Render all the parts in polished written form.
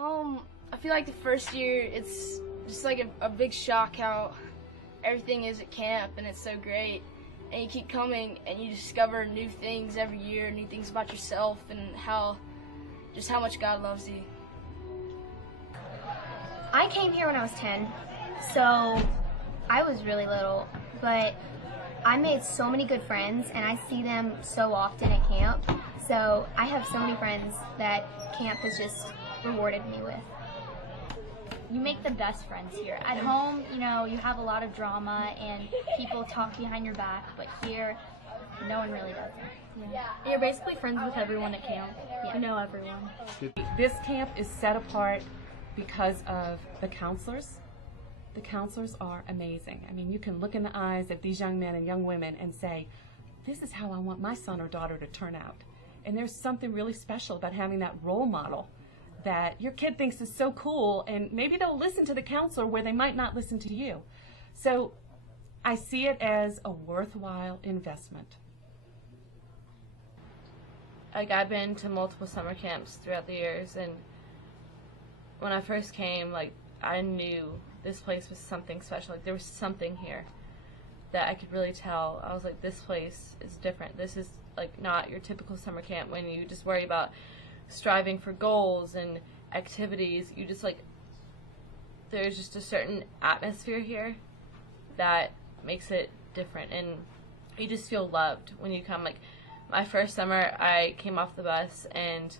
I feel like the first year it's just like a big shock how everything is at camp, and it's so great. And you keep coming and you discover new things every year, new things about yourself, and just how much God loves you. I came here when I was 10, so I was really little, but I made so many good friends, and I see them so often at camp. So I have so many friends that camp has just rewarded me with. You make the best friends here. At home, you know, you have a lot of drama and people talk behind your back, but here, no one really does it. Yeah. You're basically friends with everyone at camp. Yeah. You know everyone. This camp is set apart because of the counselors. The counselors are amazing. I mean, you can look in the eyes of these young men and young women and say, this is how I want my son or daughter to turn out. And there's something really special about having that role model that your kid thinks is so cool, and maybe they'll listen to the counselor where they might not listen to you. So I see it as a worthwhile investment. Like, I've been to multiple summer camps throughout the years, and when I first came, like, I knew this place was something special. Like, there was something here that I could really tell. I was like, this place is different. This is like not your typical summer camp when you just worry about striving for goals and activities. You just like, there's just a certain atmosphere here that makes it different, and you just feel loved when you come. Like, my first summer, I came off the bus and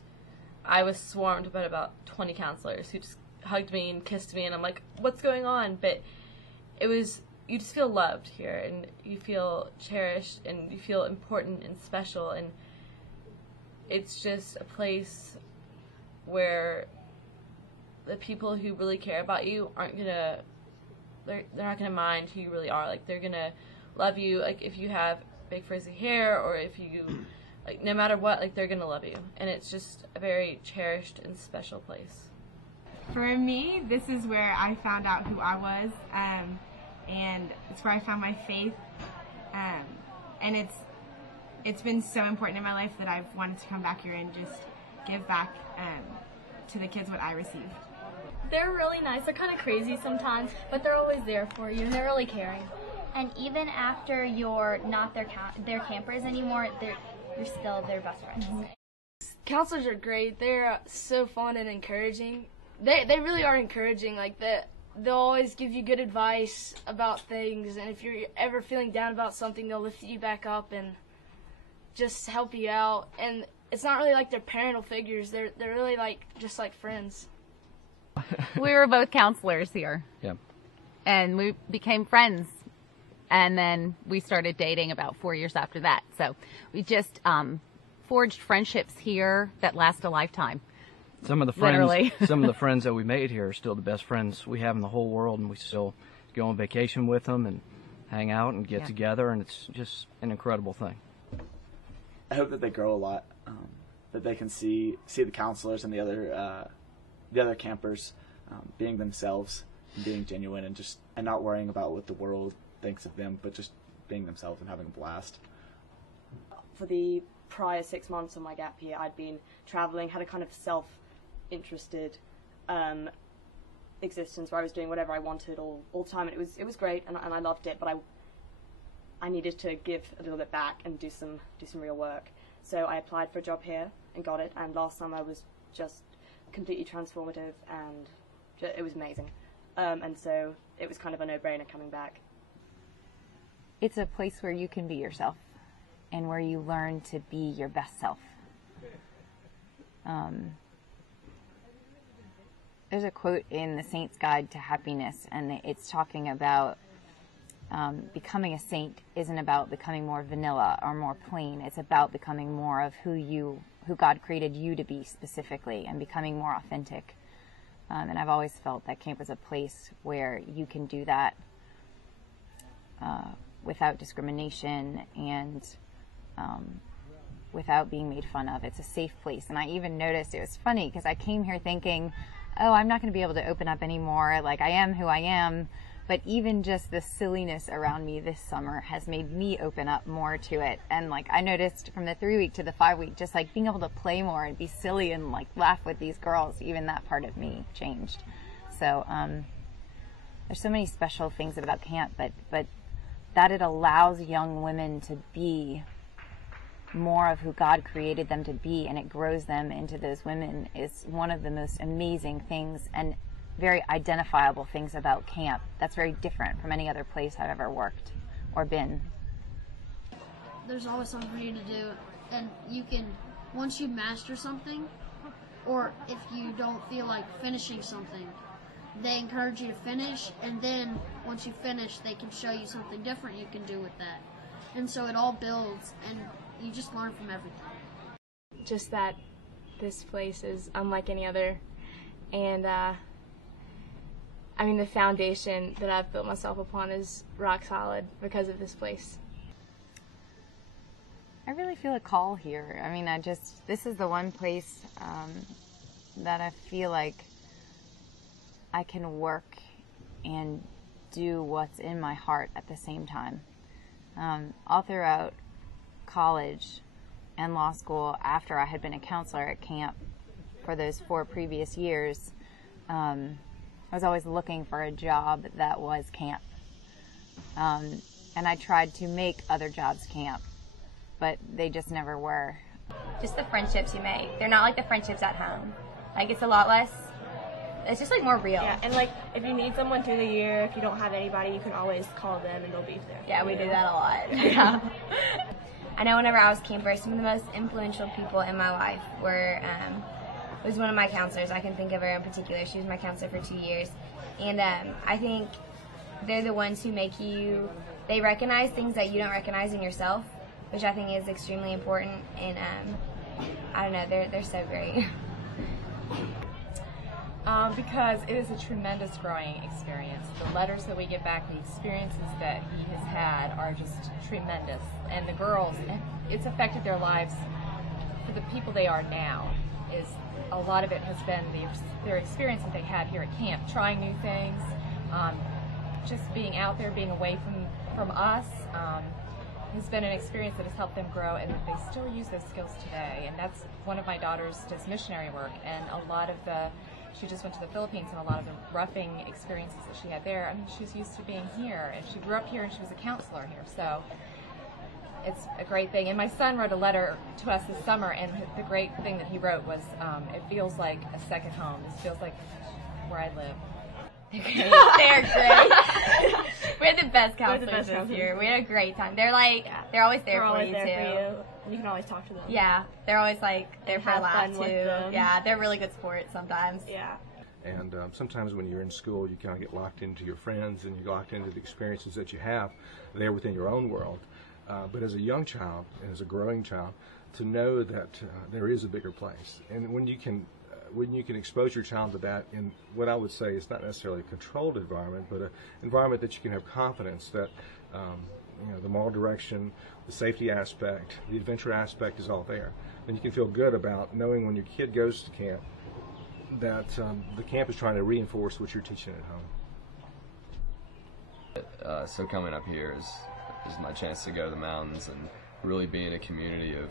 I was swarmed by about 20 counselors who just hugged me and kissed me, and I'm like, what's going on? But it was, you just feel loved here, and you feel cherished, and you feel important and special, and it's just a place where the people who really care about you aren't gonna, they're not gonna mind who you really are. Like, they're gonna love you, like, if you have big frizzy hair, or if you, like, no matter what, like, they're gonna love you. And it's just a very cherished and special place. For me, this is where I found out who I was, and it's where I found my faith, and it's been so important in my life that I've wanted to come back here and just give back to the kids what I received. They're really nice. They're kind of crazy sometimes, but they're always there for you, and they're really caring. And even after you're not their campers anymore, you're still their best friends. Mm-hmm. Counselors are great. They're so fun and encouraging. They really are encouraging. Like, they'll always give you good advice about things, and if you're ever feeling down about something, they'll lift you back up and just help you out. And it's not really like they're parental figures. They're really like just like friends. We were both counselors here. Yeah. And we became friends. And then we started dating about 4 years after that. So we just forged friendships here that last a lifetime. Some of the friends, literally. Some of the friends that we made here are still the best friends we have in the whole world, and we still go on vacation with them and hang out and get together, and it's just an incredible thing. I hope that they grow a lot, that they can see the counselors and the other campers being themselves and being genuine, and not worrying about what the world thinks of them, but just being themselves and having a blast. For the prior 6 months of my gap year, I'd been traveling, had a kind of self-interested existence where I was doing whatever I wanted all the time, and it was great, and I loved it, but I needed to give a little bit back and do some real work. So I applied for a job here and got it, and last summer was just completely transformative, and it was amazing. And so it was kind of a no-brainer coming back. It's a place where you can be yourself and where you learn to be your best self. There's a quote in the Saint's Guide to Happiness, and it's talking about becoming a saint isn't about becoming more vanilla or more plain. It's about becoming more of who God created you to be specifically, and becoming more authentic. And I've always felt that camp is a place where you can do that without discrimination and without being made fun of. It's a safe place. And I even noticed, it was funny because I came here thinking, oh, I'm not going to be able to open up anymore. Like, I am who I am. But even just the silliness around me this summer has made me open up more to it. And like I noticed from the 3-week to the 5-week, just like being able to play more and be silly and like laugh with these girls, even that part of me changed. So there's so many special things about camp, but that it allows young women to be more of who God created them to be, and it grows them into those women, is one of the most amazing things and very identifiable things about camp. That's very different from any other place I've ever worked or been. There's always something for you to do, and you can, once you master something, or if you don't feel like finishing something, they encourage you to finish, and then once you finish, they can show you something different you can do with that. And so it all builds, and you just learn from everything. Just that this place is unlike any other, and I mean, the foundation that I've built myself upon is rock solid because of this place. I really feel a call here. I mean, this is the one place that I feel like I can work and do what's in my heart at the same time. All throughout college and law school, after I had been a counselor at camp for those 4 previous years, I was always looking for a job that was camp. And I tried to make other jobs camp, but they just never were. Just the friendships you make. They're not like the friendships at home. Like, it's a lot less, it's just like more real. Yeah, and like if you need someone through the year, if you don't have anybody, you can always call them and they'll be there. Yeah, we do that a lot. Yeah. I know whenever I was camper, some of the most influential people in my life were, was one of my counselors. I can think of her in particular. She was my counselor for 2 years. And I think they're the ones who make you, they recognize things that you don't recognize in yourself, which I think is extremely important. And I don't know, they're so great. Because it is a tremendous growing experience. The letters that we get back, the experiences that he has had are just tremendous. And the girls, it's affected their lives for the people they are now. Is a lot of it has been their experience that they had here at camp, trying new things, just being out there, being away from us, has been an experience that has helped them grow, and they still use those skills today. And that's one of my daughters does missionary work, and a lot of she just went to the Philippines, and a lot of the roughing experiences that she had there, I mean, she's used to being here, and she grew up here, and she was a counselor here, so it's a great thing. And my son wrote a letter to us this summer, and the great thing that he wrote was, it feels like a second home. This feels like where I live. They're great. We had the best counselors this year. We had a great time. They're like, they're always there for you, too. And you can always talk to them. Yeah, they're always like there for a laugh, too. Yeah, they're really good sports sometimes. Yeah. And sometimes when you're in school, you kind of get locked into your friends and you're locked into the experiences that you have there within your own world. But as a young child and as a growing child, to know that there is a bigger place, and when you can expose your child to that in what I would say is not necessarily a controlled environment, but an environment that you can have confidence that the moral direction, the safety aspect, the adventure aspect is all there, then you can feel good about knowing when your kid goes to camp that the camp is trying to reinforce what you're teaching at home. So coming up here is my chance to go to the mountains and really be in a community of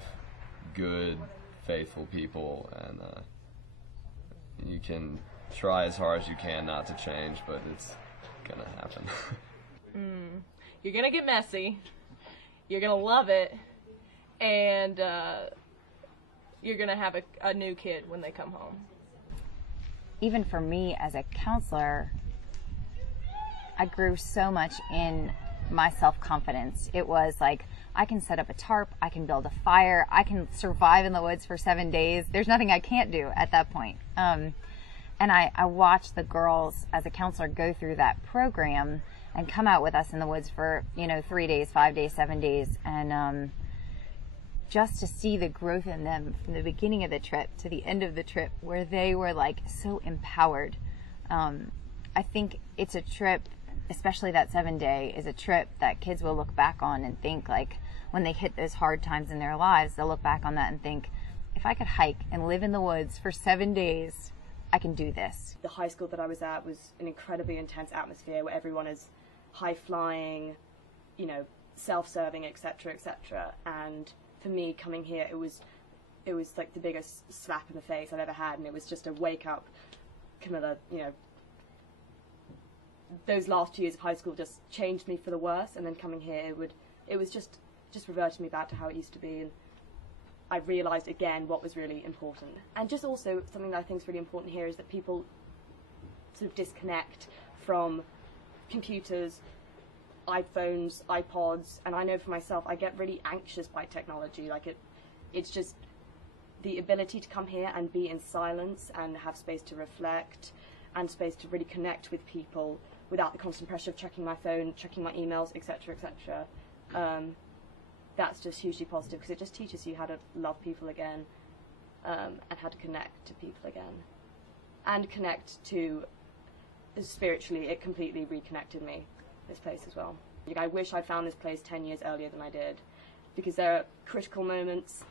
good, faithful people, and you can try as hard as you can not to change, but it's gonna happen. You're gonna get messy, you're gonna love it, and you're gonna have a new kid when they come home. Even for me as a counselor, I grew so much in my self-confidence. It was like, I can set up a tarp, I can build a fire, I can survive in the woods for 7 days. There's nothing I can't do at that point. And I watched the girls as a counselor go through that program and come out with us in the woods for 3 days, 5 days, 7 days, and just to see the growth in them from the beginning of the trip to the end of the trip, where they were like so empowered. I think it's a trip, especially that 7-day, is a trip that kids will look back on and think, like, when they hit those hard times in their lives, they'll look back on that and think, if I could hike and live in the woods for 7 days, I can do this. The high school that I was at was an incredibly intense atmosphere where everyone is high-flying, you know, self-serving, etc., etc. And for me, coming here, it was like the biggest slap in the face I've ever had, and it was just a wake-up, Camilla, you know, those last 2 years of high school just changed me for the worse, and then coming here, it was just reverted me back to how it used to be, and I realised again what was really important. And just also something that I think is really important here is that people sort of disconnect from computers, iPhones, iPods, and I know for myself I get really anxious by technology. Like it's just the ability to come here and be in silence and have space to reflect and space to really connect with people without the constant pressure of checking my phone, checking my emails, etc., etc. That's just hugely positive because it just teaches you how to love people again, and how to connect to people again, and connect to spiritually. It completely reconnected me, this place as well. Like, I wish I'd found this place 10 years earlier than I did, because there are critical moments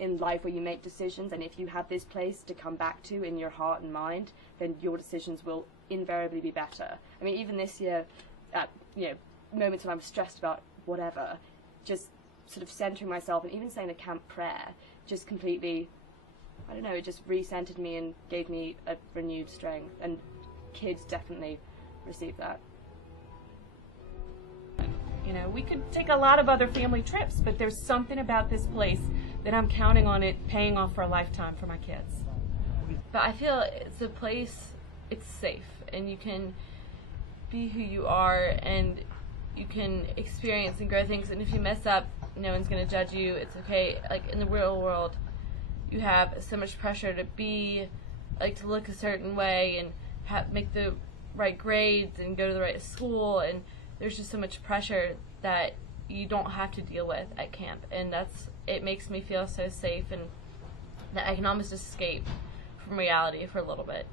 in life where you make decisions, and if you have this place to come back to in your heart and mind, then your decisions will invariably be better. I mean, even this year, at moments when I'm stressed about whatever, just sort of centering myself and even saying a camp prayer just completely, I don't know, it just recentered me and gave me a renewed strength, and kids definitely receive that. You know, we could take a lot of other family trips, but there's something about this place that I'm counting on it paying off for a lifetime for my kids. But I feel it's a place, it's safe, and you can be who you are, and you can experience and grow things, and if you mess up, no one's going to judge you. It's okay. Like, in the real world, you have so much pressure to be, like, to look a certain way and make the right grades and go to the right school, and there's just so much pressure that you don't have to deal with at camp, and it makes me feel so safe, and that I can almost escape from reality for a little bit.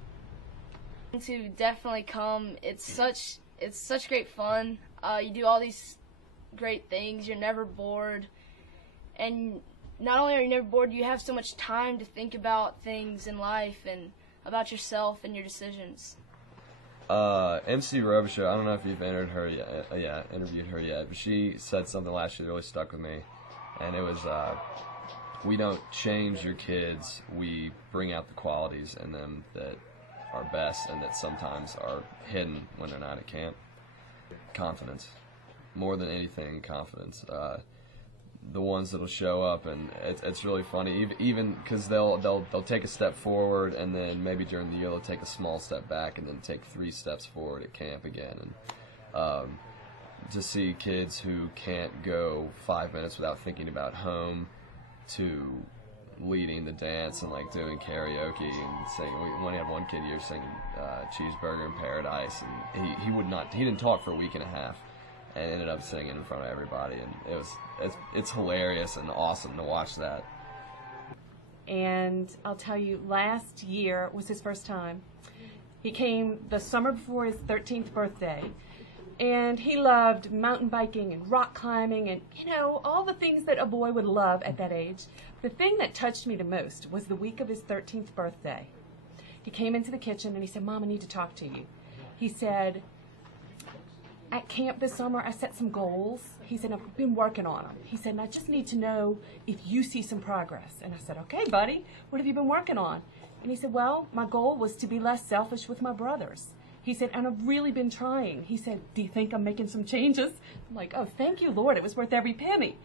To definitely come. It's such great fun. You do all these great things. You're never bored, and not only are you never bored, you have so much time to think about things in life and about yourself and your decisions. MC Robichaud, I don't know if you've interviewed her yet, but she said something last year that really stuck with me, and it was, we don't change your kids, we bring out the qualities in them that are best and that sometimes are hidden when they're not at camp. Confidence. More than anything, confidence. The ones that'll show up, and it's really funny, even because they'll take a step forward, and then maybe during the year they'll take a small step back, and then take 3 steps forward at camp again. And to see kids who can't go 5 minutes without thinking about home, to leading the dance and like doing karaoke and singing. We only had one kid here singing "Cheeseburger in Paradise," and he didn't talk for a week and a half, and ended up singing in front of everybody, and it's hilarious and awesome to watch that. And I'll tell you, last year was his first time. He came the summer before his 13th birthday, and he loved mountain biking and rock climbing and, all the things that a boy would love at that age. The thing that touched me the most was the week of his 13th birthday. He came into the kitchen and he said, "Mom, I need to talk to you." He said, "At camp this summer, I set some goals." He said, "I've been working on them." He said, "And I just need to know if you see some progress." And I said, "Okay, buddy, what have you been working on?" And he said, "Well, my goal was to be less selfish with my brothers." He said, "And I've really been trying." He said, "Do you think I'm making some changes?" I'm like, "Oh, thank you, Lord. It was worth every penny."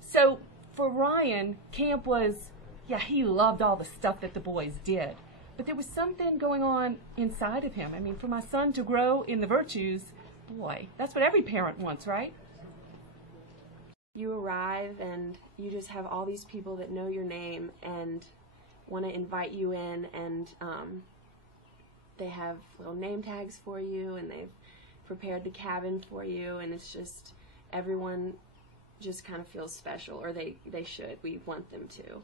So for Ryan, camp was, he loved all the stuff that the boys did. But there was something going on inside of him. I mean, for my son to grow in the virtues, boy, that's what every parent wants, right? You arrive and you just have all these people that know your name and want to invite you in, and they have little name tags for you, and they've prepared the cabin for you, and it's just, everyone just kind of feels special, or they should. We want them to.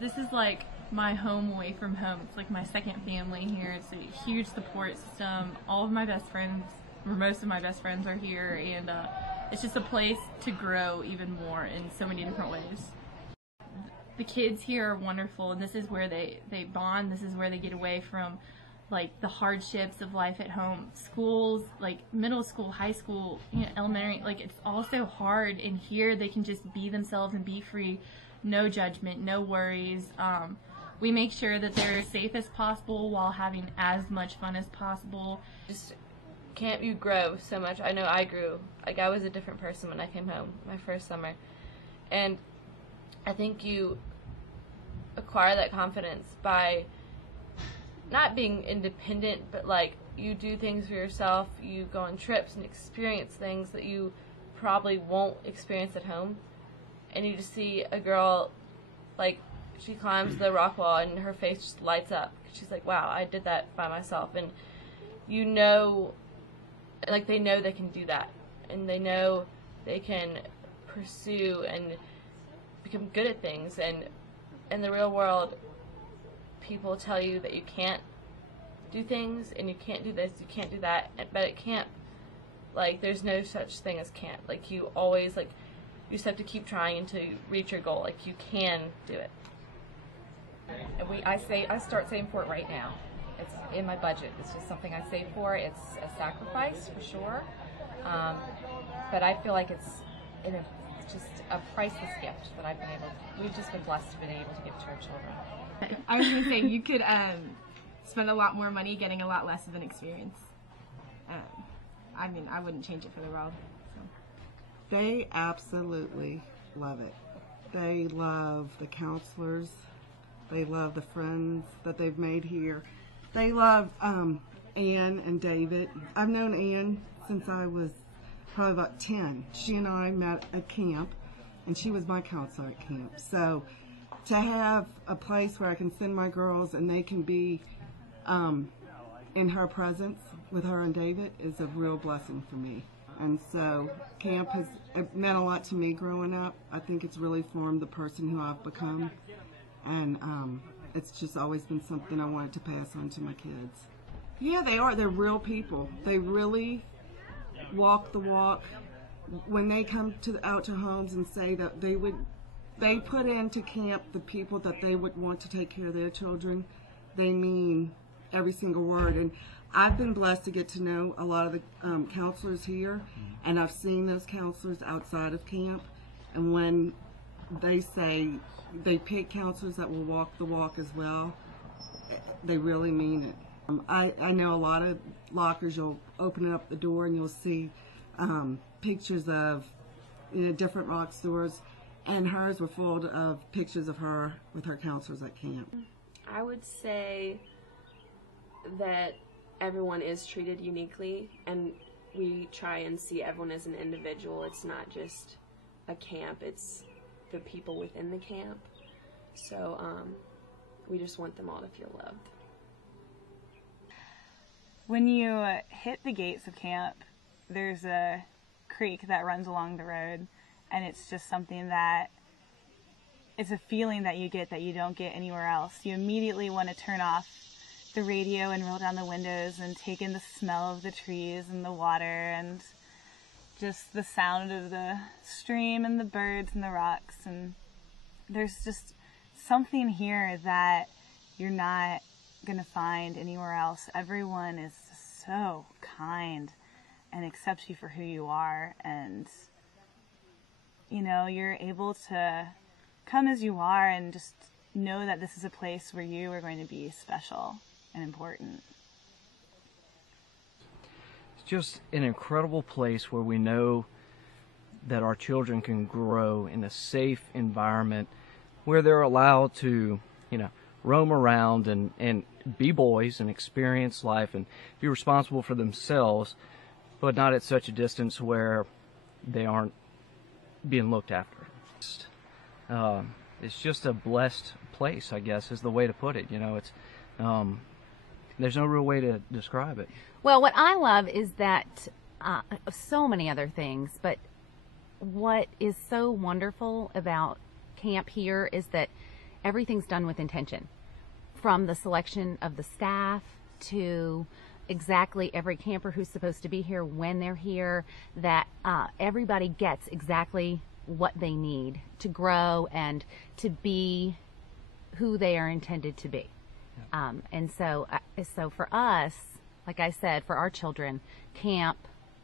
This is like my home away from home. It's like my second family here. It's a huge support system. All of my best friends, or most of my best friends, are here, and it's just a place to grow even more in so many different ways. the kids here are wonderful, and this is where they bond. This is where they get away from like the hardships of life at home. Schools, like middle school, high school, elementary, like it's all so hard, and here they can just be themselves and be free. No judgment, no worries. We make sure that they're as safe as possible while having as much fun as possible. Just camp, you grow so much. I know I grew. Like, I was a different person when I came home my first summer. And I think you acquire that confidence by not being independent, but like you do things for yourself. You go on trips and experience things that you probably won't experience at home. And you just see a girl, like, she climbs the rock wall and her face just lights up. She's like, wow, I did that by myself. And you know, like, they know they can do that. And they know they can pursue and become good at things. And in the real world, people tell you that you can't do things and you can't do this, you can't do that. But at camp, like, there's no such thing as can't. Like, you always, like, you just have to keep trying until you reach your goal. Like, you can do it. And I start saving for it right now. It's in my budget. It's just something I save for. It's a sacrifice for sure, but I feel like it's just a priceless gift that we've just been blessed to be able to give to our children. I was going to say, you could spend a lot more money getting a lot less of an experience. I mean, I wouldn't change it for the world. So. They absolutely love it. They love the counselors. They love the friends that they've made here. They love Ann and David. I've known Ann since I was probably about 10. She and I met at camp, and she was my counselor at camp. So to have a place where I can send my girls and they can be in her presence with her and David is a real blessing for me. And so camp has meant a lot to me growing up. I think it's really formed the person who I've become. And it's just always been something I wanted to pass on to my kids. Yeah, they are. They're real people. They really walk the walk. When they come out to homes and say that they put into camp the people that they would want to take care of their children, they mean every single word. And I've been blessed to get to know a lot of the counselors here, and I've seen those counselors outside of camp. And when they say they pick counselors that will walk the walk as well, they really mean it. I know a lot of lockers, you'll open up the door and you'll see pictures of different rock stores, and hers were full of pictures of her with her counselors at camp. I would say that everyone is treated uniquely, and we try and see everyone as an individual. It's not just a camp, it's the people within the camp. So we just want them all to feel loved. When you hit the gates of camp, there's a creek that runs along the road, and it's just something that, it's a feeling that you get that you don't get anywhere else. You immediately want to turn off the radio and roll down the windows and take in the smell of the trees and the water and just the sound of the stream and the birds and the rocks. And there's just something here that you're not going to find anywhere else. Everyone is so kind and accepts you for who you are, and you're able to come as you are and just know that this is a place where you are going to be special and important. It's just an incredible place where we know that our children can grow in a safe environment where they're allowed to, roam around and be boys and experience life and be responsible for themselves, but not at such a distance where they aren't being looked after. It's just a blessed place, I guess, is the way to put it. It's there's no real way to describe it. Well, what I love is that so many other things, but what is so wonderful about camp here is that everything's done with intention, from the selection of the staff to exactly every camper who's supposed to be here when they're here, that everybody gets exactly what they need to grow and to be who they are intended to be. And so for us, like I said, for our children, camp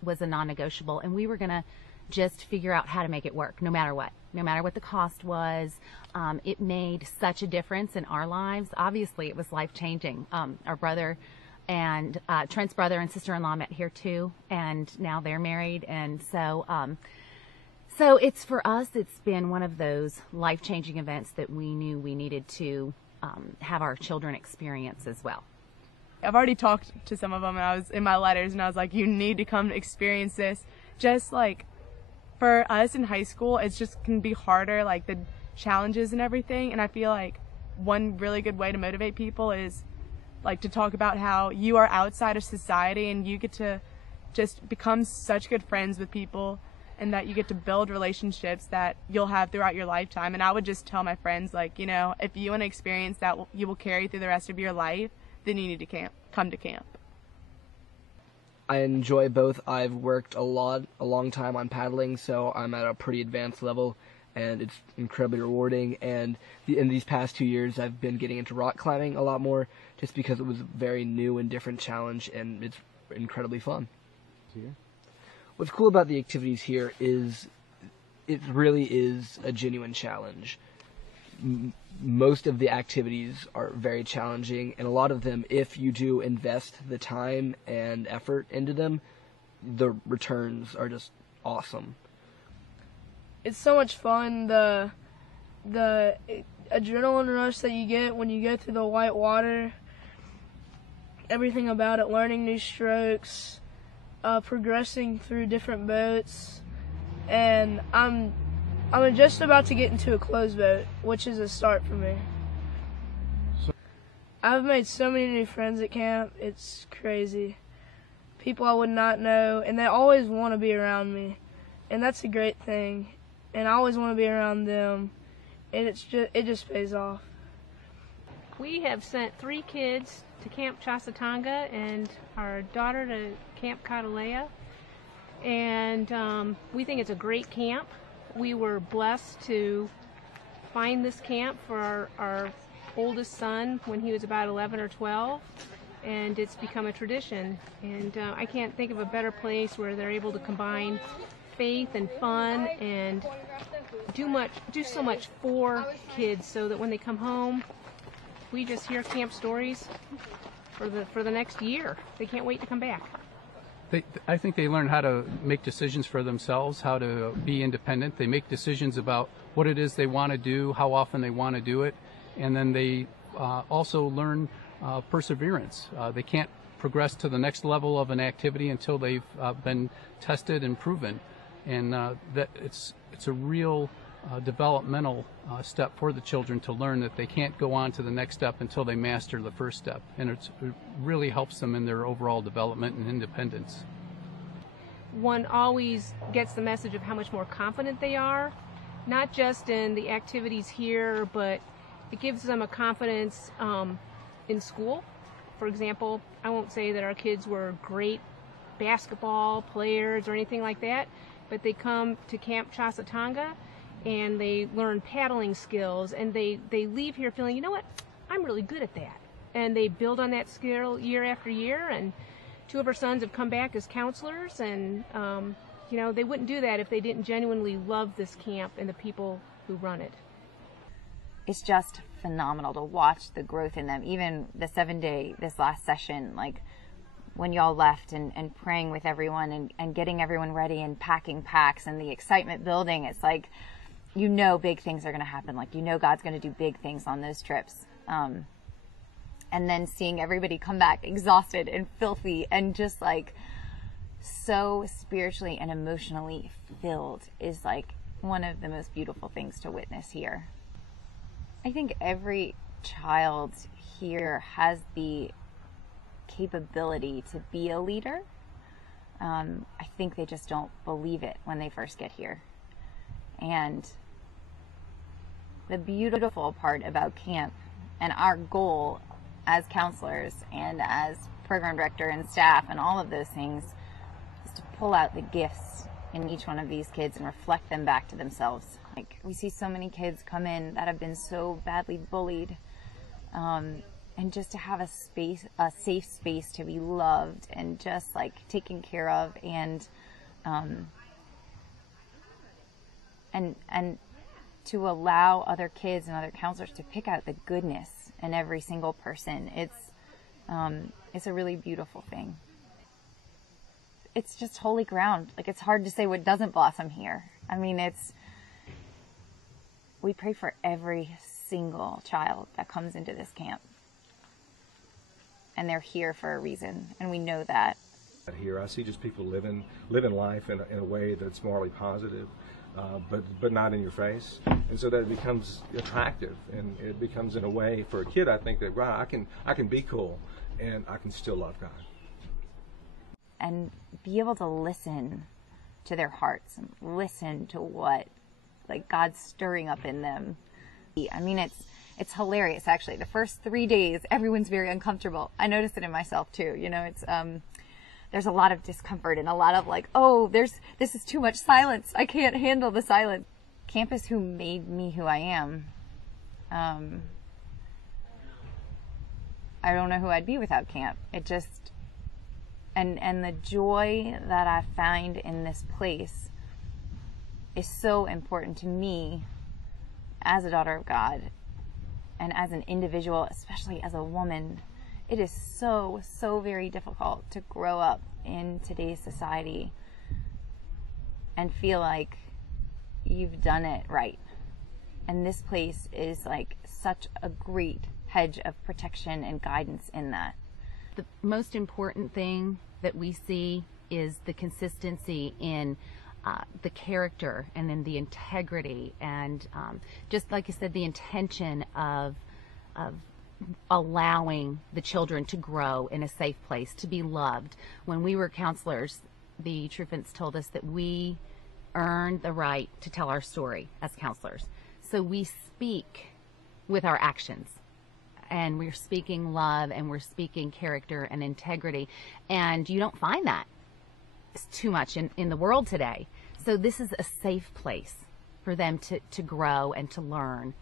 was a non-negotiable, and we were going to just figure out how to make it work, no matter what the cost was. It made such a difference in our lives. Obviously, it was life-changing. Our brother and Trent's brother and sister-in-law met here too, and now they're married. And so it's for us, it's been one of those life-changing events that we knew we needed to have our children experience as well. I've already talked to some of them, and I was in my letters, and I was like, you need to come to experience this. Just like for us in high school, it's just can be harder, like the challenges and everything. And I feel like one really good way to motivate people is like to talk about how you are outside of society and you get to just become such good friends with people, and that you get to build relationships that you'll have throughout your lifetime. And I would just tell my friends, like, you know, if you want to experience that you will carry through the rest of your life, then you need to come to camp. I enjoy both. I've worked a long time on paddling, so I'm at a pretty advanced level, and it's incredibly rewarding. And in these past 2 years, I've been getting into rock climbing a lot more, just because it was a very new and different challenge, and it's incredibly fun. What's cool about the activities here is it really is a genuine challenge. Most of the activities are very challenging, and a lot of them, if you do invest the time and effort into them, the returns are just awesome. It's so much fun, the adrenaline rush that you get when you go through the white water, everything about it, learning new strokes, progressing through different boats, and I'm just about to get into a closed boat, which is a start for me. I've made so many new friends at camp. It's crazy. People I would not know, and they always want to be around me, and that's a great thing. And I always want to be around them, and it just pays off. We have sent 3 kids to Camp Chosatonga and our daughter to Camp Kahdalea, and we think it's a great camp. We were blessed to find this camp for our oldest son when he was about 11 or 12, and it's become a tradition. And I can't think of a better place where they're able to combine faith and fun and do so much for kids, so that when they come home, we just hear camp stories for the next year. They can't wait to come back. I think they learn how to make decisions for themselves, how to be independent. They make decisions about what it is they want to do, how often they want to do it, and then they also learn perseverance. They can't progress to the next level of an activity until they've been tested and proven, and that it's a real developmental step for the children to learn that they can't go on to the next step until they master the first step, and it really helps them in their overall development and independence. One always gets the message of how much more confident they are, not just in the activities here, but it gives them a confidence in school. For example, I won't say that our kids were great basketball players or anything like that, but they come to Camp Chosatonga and they learn paddling skills, and they leave here feeling, you know what, I'm really good at that. And they build on that skill year after year, and 2 of our sons have come back as counselors, and you know, they wouldn't do that if they didn't genuinely love this camp and the people who run it. It's just phenomenal to watch the growth in them. Even the 7-day, this last session, like when y'all left and praying with everyone and getting everyone ready and packing packs and the excitement building, it's like, you know, big things are going to happen. Like, you know, God's going to do big things on those trips. And then seeing everybody come back exhausted and filthy and just like so spiritually and emotionally filled is like one of the most beautiful things to witness here. I think every child here has the capability to be a leader. I think they just don't believe it when they first get here. And the beautiful part about camp and our goal as counselors and as program director and staff and all of those things is to pull out the gifts in each one of these kids and reflect them back to themselves. Like, we see so many kids come in that have been so badly bullied, and just to have a safe space to be loved and just like taken care of, and to allow other kids and other counselors to pick out the goodness in every single person. It's a really beautiful thing. It's just holy ground. Like, it's hard to say what doesn't blossom here. I mean, we pray for every single child that comes into this camp. And they're here for a reason, and we know that. Here, I see just people living life in a way that's morally positive, but not in your face, and so that it becomes attractive, and it becomes, in a way, for a kid, I think that, wow, I can be cool, and I can still love God. And be able to listen to their hearts and listen to what, like, God's stirring up in them. I mean, it's hilarious, actually. The first 3 days, everyone's very uncomfortable. I noticed it in myself too. You know, it's there's a lot of discomfort and a lot of like, oh, this is too much silence. I can't handle the silence. Camp is who made me who I am. I don't know who I'd be without camp. It just, and the joy that I find in this place is so important to me as a daughter of God. And as an individual, especially as a woman, it is so, so very difficult to grow up in today's society and feel like you've done it right. And this place is like such a great hedge of protection and guidance in that. The most important thing that we see is the consistency in the character and then the integrity, and just like you said, the intention of allowing the children to grow in a safe place, to be loved. When we were counselors, the Truffants told us that we earned the right to tell our story as counselors. So we speak with our actions, and we're speaking love, and we're speaking character and integrity, and you don't find that too much in the world today. So this is a safe place for them to grow and to learn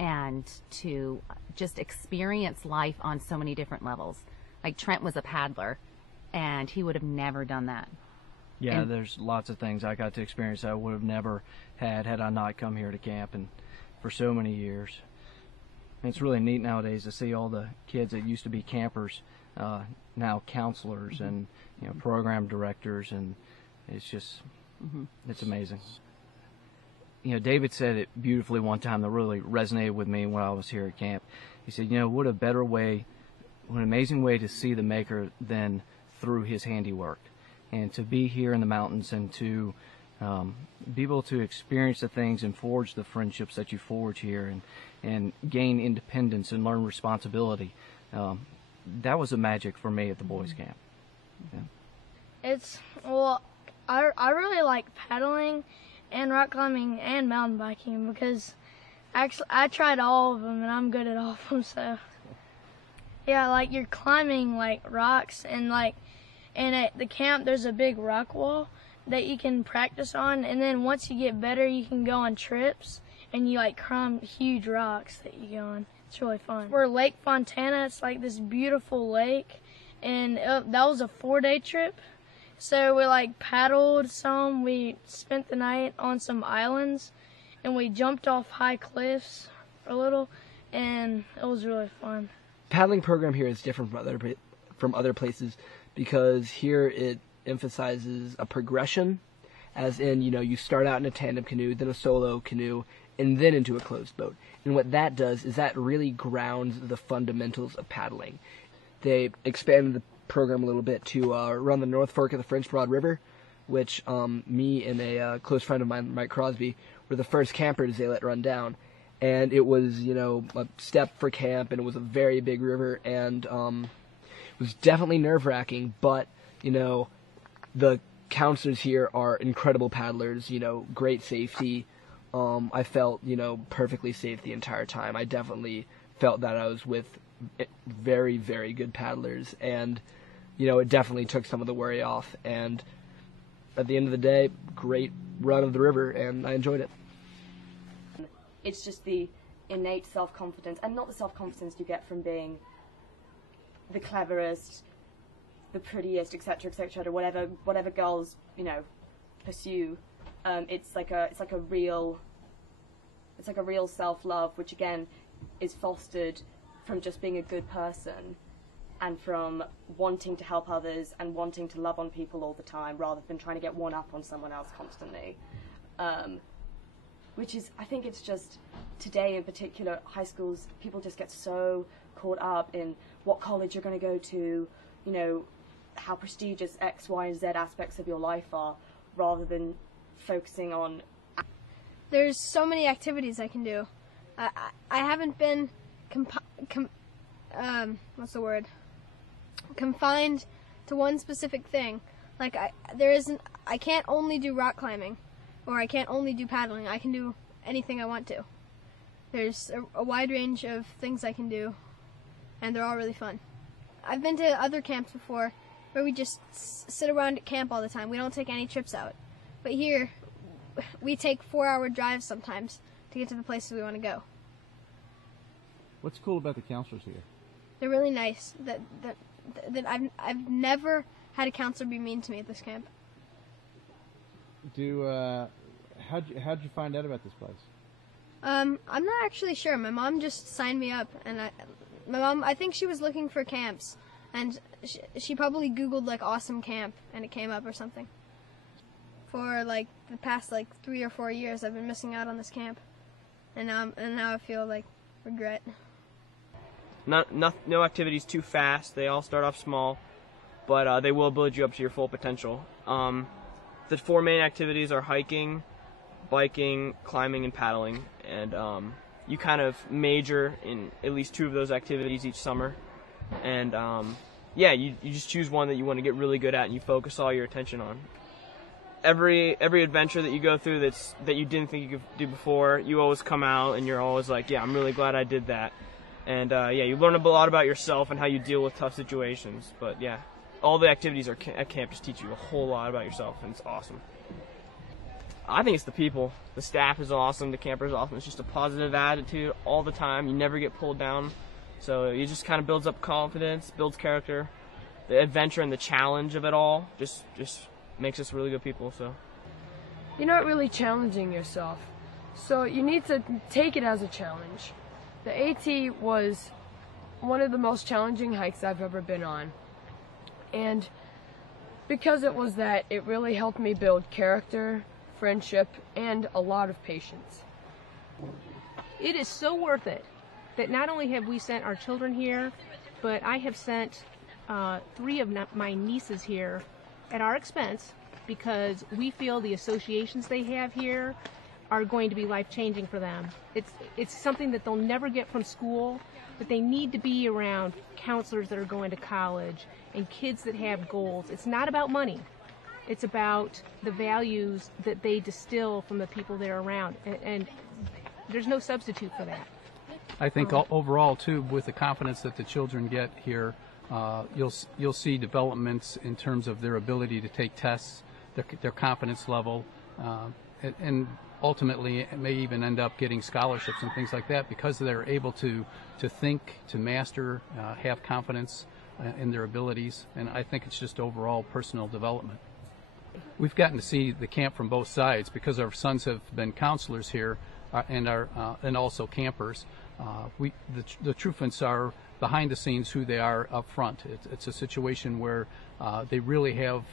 and to just experience life on so many different levels. Like, Trent was a paddler, and he would have never done that. Yeah, there's lots of things I got to experience I would have never had I not come here to camp and for so many years. And it's really neat nowadays to see all the kids that used to be campers now counselors and program directors, and it's just it's amazing. David said it beautifully one time that really resonated with me when I was here at camp. He said, what a better way, what an amazing way to see the Maker than through his handiwork. And to be here in the mountains and to be able to experience the things and forge the friendships that you forge here and gain independence and learn responsibility. That was the magic for me at the boys' camp. Yeah. I really like paddling and rock climbing and mountain biking because actually I tried all of them and I'm good at all of them. So yeah, like you're climbing like rocks and at the camp there's a big rock wall that you can practice on, and then once you get better you can go on trips and you like climb huge rocks that you go on. It's really fun. We're Lake Fontana. It's like this beautiful lake, and that was a 4-day trip. So we like paddled some, we spent the night on some islands, and we jumped off high cliffs a little, and it was really fun. Paddling program here is different from other places because here it emphasizes a progression, as in, you start out in a tandem canoe, then a solo canoe, and then into a closed boat. And what that does is that really grounds the fundamentals of paddling. They expanded the program a little bit to run the North Fork of the French Broad River, which me and a close friend of mine, Mike Crosby, were the first campers they let run down. And it was, a step for camp, and it was a very big river, and it was definitely nerve-wracking, but, the counselors here are incredible paddlers, great safety. I felt, perfectly safe the entire time. I definitely felt that I was with very, very good paddlers, and, it definitely took some of the worry off. And at the end of the day, great run of the river, and I enjoyed it. It's just the innate self-confidence, and not the self-confidence you get from being the cleverest, the prettiest, etc., etc., whatever girls, you know, pursue. It's like a real self-love, which again is fostered from just being a good person and from wanting to help others and wanting to love on people all the time rather than trying to get one up on someone else constantly. Which is, I think it's just, today in particular, high schools, people just get so caught up in what college you're going to go to, you know, how prestigious X, Y, and Z aspects of your life are, rather than focusing on... There's so many activities I can do. I haven't been confined to one specific thing. Like I can't only do rock climbing, or I can't only do paddling. I can do anything I want to. There's a wide range of things I can do, and they're all really fun. I've been to other camps before where we just sit around at camp all the time. We don't take any trips out. But here, we take 4-hour drives sometimes to get to the places we want to go. What's cool about the counselors here? They're really nice. That I've never had a counselor be mean to me at this camp. How'd you find out about this place? I'm not actually sure. My mom just signed me up, and my mom, I think she was looking for camps, and she probably Googled like awesome camp, and it came up or something. For like the past 3 or 4 years, I've been missing out on this camp, and now I feel like regret. No activities too fast. They all start off small, but they will build you up to your full potential. The 4 main activities are hiking, biking, climbing, and paddling, and you kind of major in at least 2 of those activities each summer. And yeah, you just choose one that you want to get really good at, and you focus all your attention on. Every adventure that you go through that you didn't think you could do before, you always come out and you're always like, yeah, I'm really glad I did that. And yeah, you learn a lot about yourself and how you deal with tough situations. But yeah, all the activities at camp just teach you a whole lot about yourself, and it's awesome. I think it's the people. The staff is awesome, the campers awesome. It's just a positive attitude all the time. You never get pulled down. So it just kind of builds up confidence, builds character. The adventure and the challenge of it all just makes us really good people. So you're not really challenging yourself, so you need to take it as a challenge. The AT was one of the most challenging hikes I've ever been on, and because it was that, it really helped me build character, friendship, and a lot of patience. It is so worth it that not only have we sent our children here, but I have sent 3 of my nieces here at our expense, because we feel the associations they have here are going to be life-changing for them. It's something that they'll never get from school, but they need to be around counselors that are going to college and kids that have goals. It's not about money. It's about the values that they distill from the people they're around, and there's no substitute for that. I think overall, too, with the confidence that the children get here, you'll see developments in terms of their ability to take tests, their confidence level, and ultimately it may even end up getting scholarships and things like that because they're able to think, to master, have confidence in their abilities, and I think it's just overall personal development. We've gotten to see the camp from both sides because our sons have been counselors here and also campers. The Trufants are behind the scenes who they are up front. It's a situation where they really have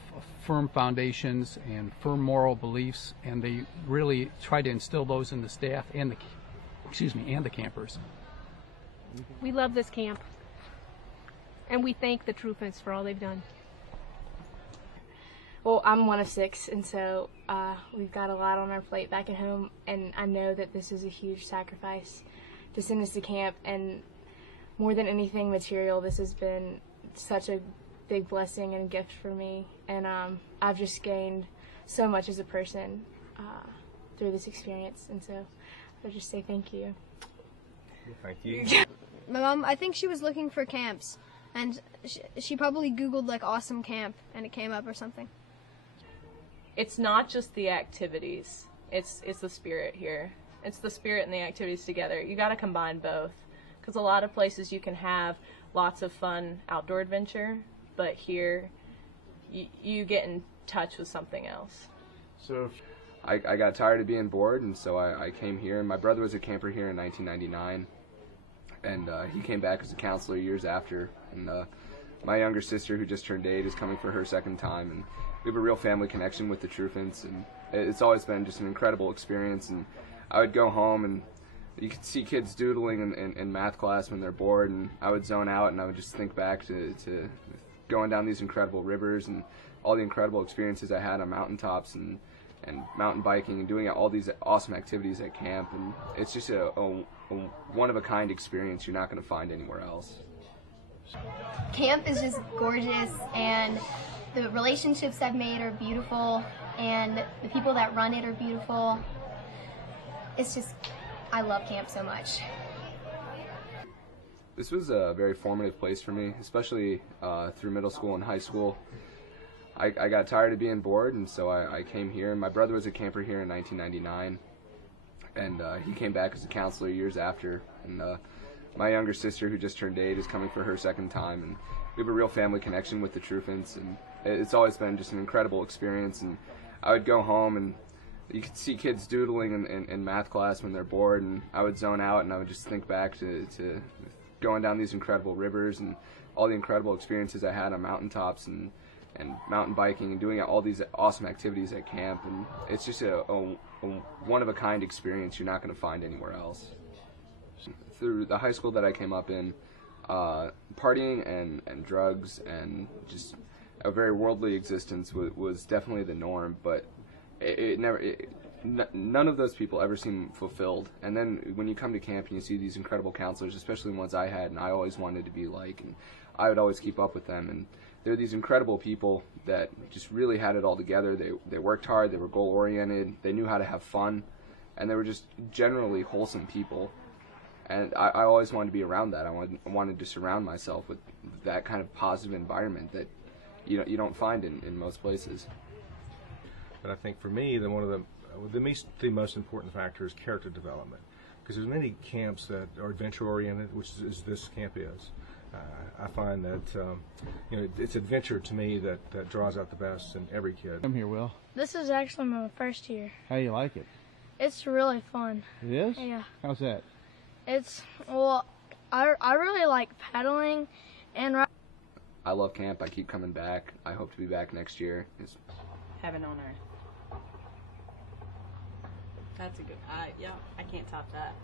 firm foundations and firm moral beliefs, and they really try to instill those in the staff and the campers. We love this camp, and we thank the Trufants for all they've done. Well, I'm one of 6, and so we've got a lot on our plate back at home, and I know that this is a huge sacrifice to send us to camp, and more than anything material, this has been such a big blessing and gift for me, and I've just gained so much as a person through this experience, and so I'll just say thank you. Thank you. My mom, I think she was looking for camps, and she probably Googled like awesome camp, and it came up or something. it's not just the activities. It's the spirit here. It's the spirit and the activities together. You got to combine both, because a lot of places you can have lots of fun outdoor adventure, but here you get in touch with something else. So I got tired of being bored, and so I came here. My brother was a camper here in 1999, and he came back as a counselor years after. And my younger sister, who just turned 8, is coming for her second time, and we have a real family connection with the Truffants, and it's always been just an incredible experience. And I would go home, and you could see kids doodling in math class when they're bored, and I would zone out, and I would just think back to going down these incredible rivers and all the incredible experiences I had on mountaintops and mountain biking and doing all these awesome activities at camp. And it's just a one-of-a-kind experience you're not going to find anywhere else. Camp is just gorgeous, and the relationships I've made are beautiful, and the people that run it are beautiful. It's just, I love camp so much. This was a very formative place for me, especially through middle school and high school. I got tired of being bored, and so I came here. My brother was a camper here in 1999, and he came back as a counselor years after. And my younger sister, who just turned 8, is coming for her second time, and we have a real family connection with the Truffants, and it's always been just an incredible experience. And I would go home, and you could see kids doodling in math class when they're bored, and I would zone out, and I would just think back to going down these incredible rivers and all the incredible experiences I had on mountaintops and mountain biking and doing all these awesome activities at camp. And it's just a one-of-a-kind experience you're not going to find anywhere else. Through the high school that I came up in, partying and drugs and just a very worldly existence was definitely the norm, but none of those people ever seem fulfilled. And then when you come to camp and you see these incredible counselors, especially the ones I had and I always wanted to be like, and I would always keep up with them, and they're these incredible people that just really had it all together. They worked hard, they were goal-oriented, they knew how to have fun, and they were just generally wholesome people. And I always wanted to be around that. I wanted to surround myself with that kind of positive environment that you don't find in most places. But I think for me, one of the most important factor is character development, because there's many camps that are adventure-oriented, which is this camp is. I find that it's adventure to me that draws out the best in every kid. I'm here, Will. This is actually my first year. How do you like it? It's really fun. It is? Yeah. How's that? I really like paddling and I love camp. I keep coming back. I hope to be back next year. Heaven on earth. That's a good, yeah, I can't top that.